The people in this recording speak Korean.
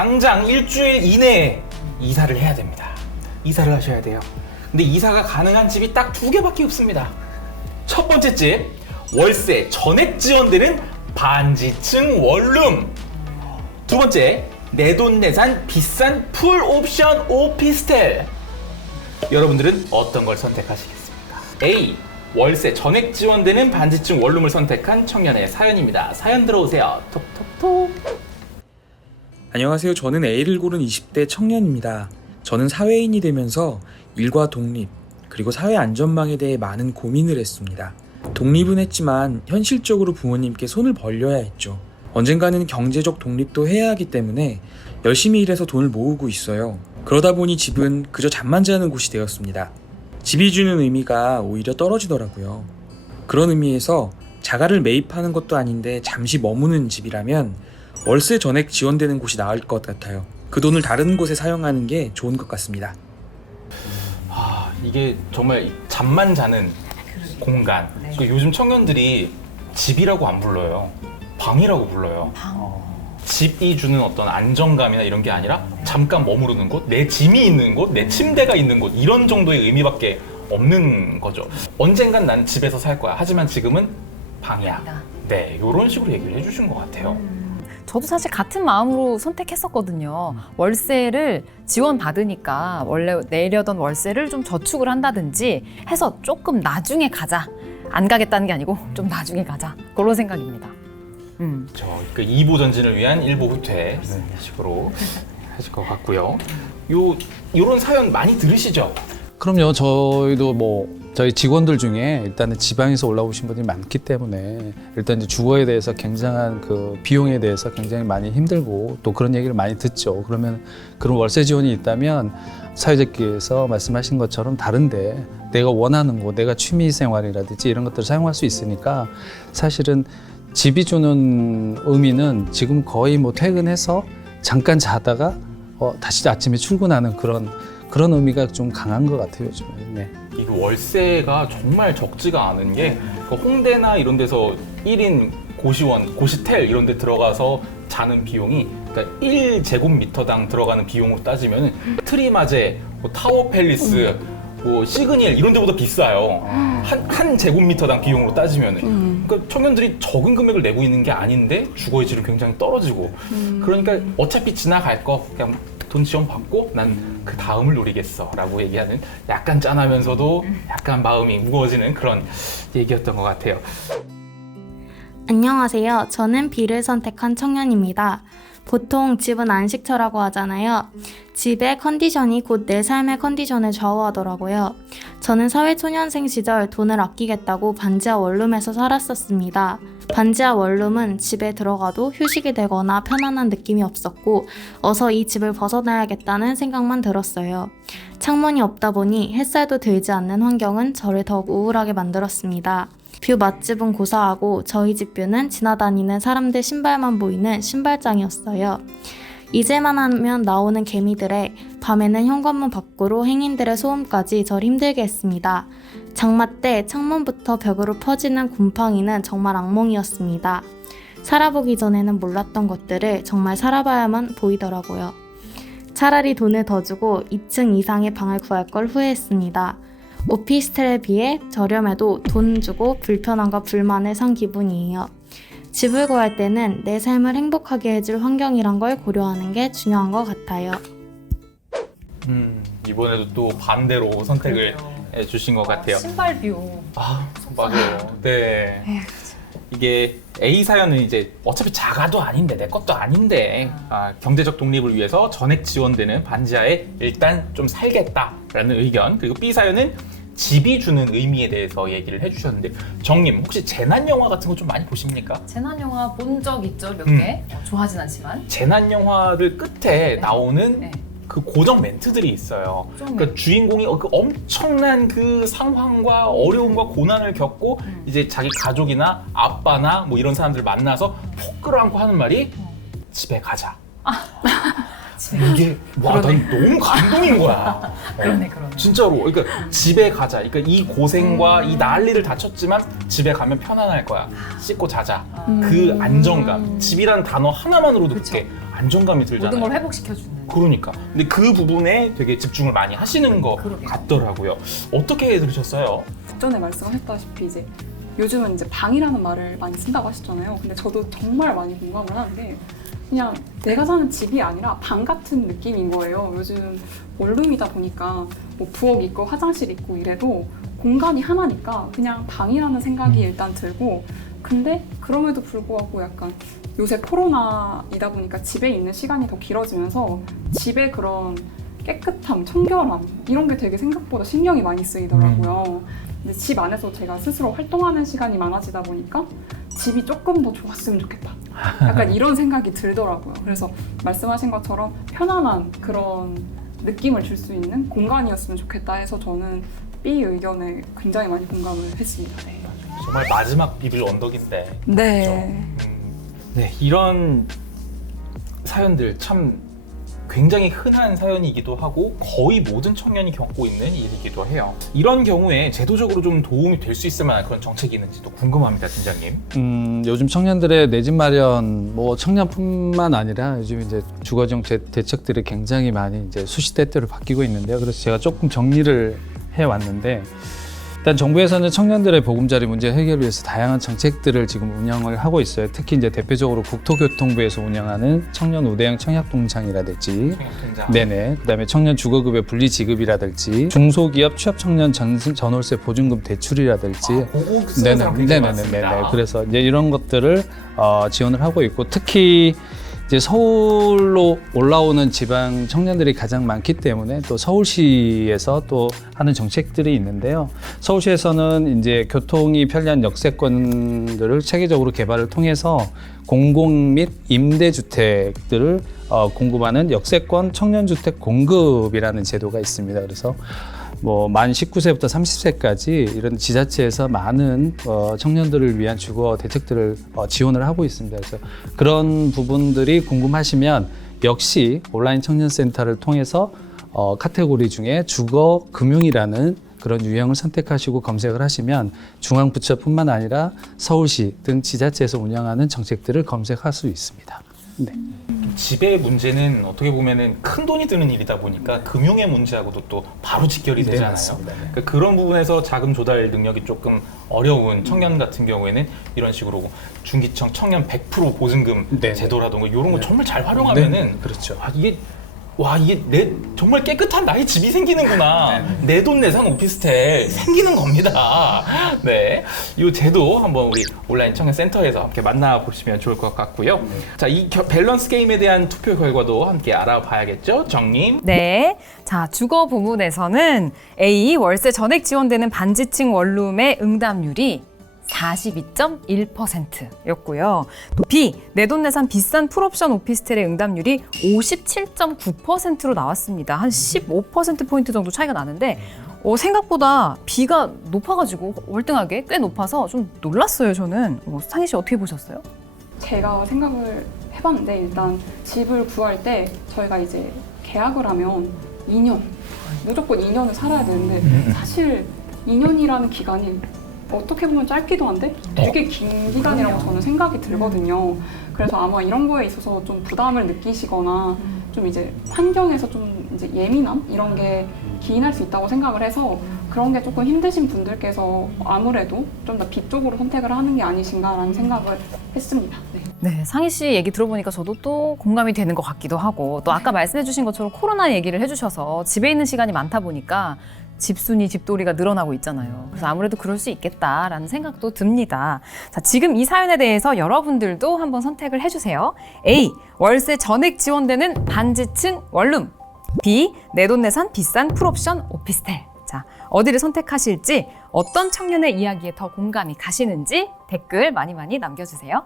당장 일주일 이내에 이사를 해야 됩니다. 이사를 하셔야 돼요. 근데 이사가 가능한 집이 딱 2개밖에 없습니다. 첫 번째 집, 월세 전액 지원되는 반지층 원룸. 두 번째, 내돈내산 비싼 풀옵션 오피스텔. 여러분들은 어떤 걸 선택하시겠습니까? A. 월세 전액 지원되는 반지층 원룸을 선택한 청년의 사연입니다. 사연 들어오세요. 톡톡톡. 안녕하세요. 저는 A를 고른 20대 청년입니다. 저는 사회인이 되면서 일과 독립, 그리고 사회 안전망에 대해 많은 고민을 했습니다. 독립은 했지만 현실적으로 부모님께 손을 벌려야 했죠. 언젠가는 경제적 독립도 해야 하기 때문에 열심히 일해서 돈을 모으고 있어요. 그러다 보니 집은 그저 잠만 자는 곳이 되었습니다. 집이 주는 의미가 오히려 떨어지더라고요. 그런 의미에서 자가를 매입하는 것도 아닌데 잠시 머무는 집이라면 월세 전액 지원되는 곳이 나을 것 같아요. 그 돈을 다른 곳에 사용하는 게 좋은 것 같습니다. 이게 정말 잠만 자는 공간. 네. 그러니까 요즘 청년들이 집이라고 안 불러요. 방이라고 불러요. 집이 주는 어떤 안정감이나 이런 게 아니라 잠깐 머무르는 곳, 내 짐이 있는 곳, 내 침대가 있는 곳, 이런 정도의 의미밖에 없는 거죠. 언젠간 난 집에서 살 거야. 하지만 지금은 방이야. 네, 이런 식으로 얘기를 해주신 것 같아요. 저도 사실 같은 마음으로 선택했었거든요. 월세를 지원받으니까 원래 내려던 월세를 좀 저축을 한다든지 해서 조금 나중에 가자. 안 가겠다는 게 아니고 좀 나중에 가자. 그런 생각입니다. 그 2보 전진을 위한 1보 후퇴 이런 식으로 하실 것 같고요. 요런 사연 많이 들으시죠? 그럼요. 저희도 저희 직원들 중에 일단은 지방에서 올라오신 분들이 많기 때문에 일단 이제 주거에 대해서 굉장한 그 비용에 대해서 굉장히 많이 힘들고 또 그런 얘기를 많이 듣죠. 그러면 그런 월세 지원이 있다면 사회자께서 말씀하신 것처럼 다른데 내가 원하는 곳, 내가 취미 생활이라든지 이런 것들을 사용할 수 있으니까 사실은 집이 주는 의미는 지금 거의 퇴근해서 잠깐 자다가 다시 아침에 출근하는 그런 의미가 좀 강한 것 같아요, 요즘에. 네. 이 월세가 정말 적지가 않은 게 홍대나 이런 데서 1인 고시원, 고시텔 이런 데 들어가서 자는 비용이 그러니까 1제곱미터당 들어가는 비용으로 따지면 트리마제, 타워 팰리스, 시그니엘 이런 데보다 비싸요. 한 제곱미터당 비용으로 따지면은. 그러니까 청년들이 적은 금액을 내고 있는 게 아닌데 주거의 질은 굉장히 떨어지고. 그러니까 어차피 지나갈 거 그냥 돈 지원 받고 난 그 다음을 노리겠어 라고 얘기하는 약간 짠하면서도 약간 마음이 무거워지는 그런 얘기였던 것 같아요. 안녕하세요. 저는 B를 선택한 청년입니다. 보통 집은 안식처라고 하잖아요. 집의 컨디션이 곧 내 삶의 컨디션을 좌우하더라고요. 저는 사회초년생 시절 돈을 아끼겠다고 반지하 원룸에서 살았었습니다. 반지하 원룸은 집에 들어가도 휴식이 되거나 편안한 느낌이 없었고 어서 이 집을 벗어나야겠다는 생각만 들었어요. 창문이 없다 보니 햇살도 들지 않는 환경은 저를 더욱 우울하게 만들었습니다. 뷰 맛집은 고사하고 저희 집 뷰는 지나다니는 사람들 신발만 보이는 신발장이었어요. 잊을만 하면 나오는 개미들에 밤에는 현관문 밖으로 행인들의 소음까지 절 힘들게 했습니다. 장마 때 창문부터 벽으로 퍼지는 곰팡이는 정말 악몽이었습니다. 살아보기 전에는 몰랐던 것들을 정말 살아봐야만 보이더라고요. 차라리 돈을 더 주고 2층 이상의 방을 구할 걸 후회했습니다. 오피스텔에 비해 저렴해도 돈 주고 불편함과 불만을 산 기분이에요. 집을 구할 때는 내 삶을 행복하게 해줄 환경이란 걸 고려하는 게 중요한 것 같아요. 이번에도 또 반대로 선택을 해주신 것 같아요. 신발 뷰. 맞아요. 네. 이게 A 사연은 이제 어차피 자가도 아닌데 내 것도 아닌데 경제적 독립을 위해서 전액 지원되는 반지하에 일단 좀 살겠다라는 의견. 그리고 B 사연은 집이 주는 의미에 대해서 얘기를 해주셨는데 정님 혹시 재난 영화 같은 거 좀 많이 보십니까? 재난 영화 본 적 있죠, 몇 개. 좋아하진 않지만. 재난 영화를 끝에 나오는 네. 그 고정 멘트들이 있어요. 그러니까 주인공이 그 엄청난 그 상황과 어려움과 고난을 겪고 이제 자기 가족이나 아빠나 이런 사람들 만나서 푹 끌어안고 하는 말이 집에 가자. 이게 난 너무 감동인 거야. 그러네. 진짜로. 그러니까 집에 가자. 그러니까 이 고생과 이 난리를 다쳤지만 집에 가면 편안할 거야. 씻고 자자. 그 안정감. 집이라는 단어 하나만으로도 그렇게 안정감이 들잖아요. 모든 걸 회복시켜주는. 그러니까. 근데 그 부분에 되게 집중을 많이 하시는 것 그러게요. 같더라고요. 어떻게 들으셨어요? 전에 말씀하셨다시피 이제 요즘은 이제 방이라는 말을 많이 쓴다고 하셨잖아요. 근데 저도 정말 많이 공감을 하는 게 그냥 내가 사는 집이 아니라 방 같은 느낌인 거예요. 요즘 원룸이다 보니까 뭐 부엌 있고 화장실 있고 이래도 공간이 하나니까 그냥 방이라는 생각이 일단 들고, 근데 그럼에도 불구하고 약간 요새 코로나이다 보니까 집에 있는 시간이 더 길어지면서 집의 그런 깨끗함, 청결함 이런 게 되게 생각보다 신경이 많이 쓰이더라고요. 근데 집 안에서 제가 스스로 활동하는 시간이 많아지다 보니까 집이 조금 더 좋았으면 좋겠다. 약간 이런 생각이 들더라고요. 그래서 말씀하신 것처럼 편안한 그런 느낌을 줄 수 있는 공간이었으면 좋겠다 해서 저는 B 의견에 굉장히 많이 공감을 했습니다. 네. 정말 마지막 비빌 언덕인데. 네. 네, 이런 사연들 참 굉장히 흔한 사연이기도 하고 거의 모든 청년이 겪고 있는 일이기도 해요. 이런 경우에 제도적으로 좀 도움이 될 수 있을 만한 그런 정책이 있는지도 궁금합니다, 팀장님. 요즘 청년들의 내 집 마련, 뭐 청년뿐만 아니라 요즘 이제 주거정책 대책들이 굉장히 많이 이제 수시대대로 바뀌고 있는데요. 그래서 제가 조금 정리를 해왔는데, 일단 정부에서는 청년들의 보금자리 문제 해결을 위해서 다양한 정책들을 지금 운영을 하고 있어요. 특히 이제 대표적으로 국토교통부에서 운영하는 청년 우대형 청약동장이라든지, 네네, 그다음에 청년 주거급여 분리 지급이라든지, 중소기업 취업 청년 전월세 보증금 대출이라든지, 그거 쓰는 사람 굉장히 많습니다. 그래서 이제 이런 것들을 지원을 하고 있고, 특히 이제 서울로 올라오는 지방 청년들이 가장 많기 때문에 또 서울시에서 또 하는 정책들이 있는데요. 서울시에서는 이제 교통이 편리한 역세권들을 체계적으로 개발을 통해서 공공 및 임대주택들을 공급하는 역세권 청년주택 공급이라는 제도가 있습니다. 그래서 뭐 만 19세부터 30세까지 이런 지자체에서 많은 청년들을 위한 주거 대책들을 지원을 하고 있습니다. 그래서 그런 부분들이 궁금하시면 역시 온라인 청년센터를 통해서 카테고리 중에 주거 금융이라는 그런 유형을 선택하시고 검색을 하시면 중앙부처뿐만 아니라 서울시 등 지자체에서 운영하는 정책들을 검색할 수 있습니다. 네. 집의 문제는 어떻게 보면은 큰 돈이 드는 일이다 보니까 금융의 문제하고도 또 바로 직결이 네, 되잖아요. 맞습니다. 네. 그러니까 그런 부분에서 자금 조달 능력이 조금 어려운 청년 같은 경우에는 이런 식으로 중기청 청년 100% 보증금 네, 제도라던가 이런 거 네. 정말 잘 활용하면은 네, 그렇죠. 이게 내 정말 깨끗한 나의 집이 생기는구나. 내 돈 내산 오피스텔 생기는 겁니다. 네, 이 제도 한번 우리 온라인 청년 센터에서 함께 만나보시면 좋을 것 같고요. 자, 이 밸런스 게임에 대한 투표 결과도 함께 알아봐야겠죠, 정님? 네. 자, 주거 부문에서는 A, 월세 전액 지원되는 반지층 원룸의 응답률이 42.1%였고요. 또 B, 내돈내산 비싼 풀옵션 오피스텔의 응답률이 57.9%로 나왔습니다. 한 15%포인트 정도 차이가 나는데 생각보다 B가 높아가지고 월등하게 꽤 높아서 좀 놀랐어요, 저는. 상희 씨 어떻게 보셨어요? 제가 생각을 해봤는데 일단 집을 구할 때 저희가 이제 계약을 하면 2년, 무조건 2년을 살아야 되는데 사실 2년이라는 기간이 어떻게 보면 짧기도 한데 되게 긴 기간이라고 저는 생각이 들거든요. 그래서 아마 이런 거에 있어서 좀 부담을 느끼시거나 좀 이제 환경에서 좀 이제 예민함 이런 게 기인할 수 있다고 생각을 해서 그런 게 조금 힘드신 분들께서 아무래도 좀 더 B 쪽으로 선택을 하는 게 아니신가라는 생각을 했습니다. 네. 네, 상희 씨 얘기 들어보니까 저도 또 공감이 되는 것 같기도 하고, 또 아까 말씀해 주신 것처럼 코로나 얘기를 해주셔서 집에 있는 시간이 많다 보니까 집순이, 집돌이가 늘어나고 있잖아요. 그래서 아무래도 그럴 수 있겠다라는 생각도 듭니다. 자, 지금 이 사연에 대해서 여러분들도 한번 선택을 해주세요. A, 월세 전액 지원되는 반지층 원룸. B, 내돈내산 비싼 풀옵션 오피스텔. 자, 어디를 선택하실지, 어떤 청년의 이야기에 더 공감이 가시는지 댓글 많이 남겨주세요.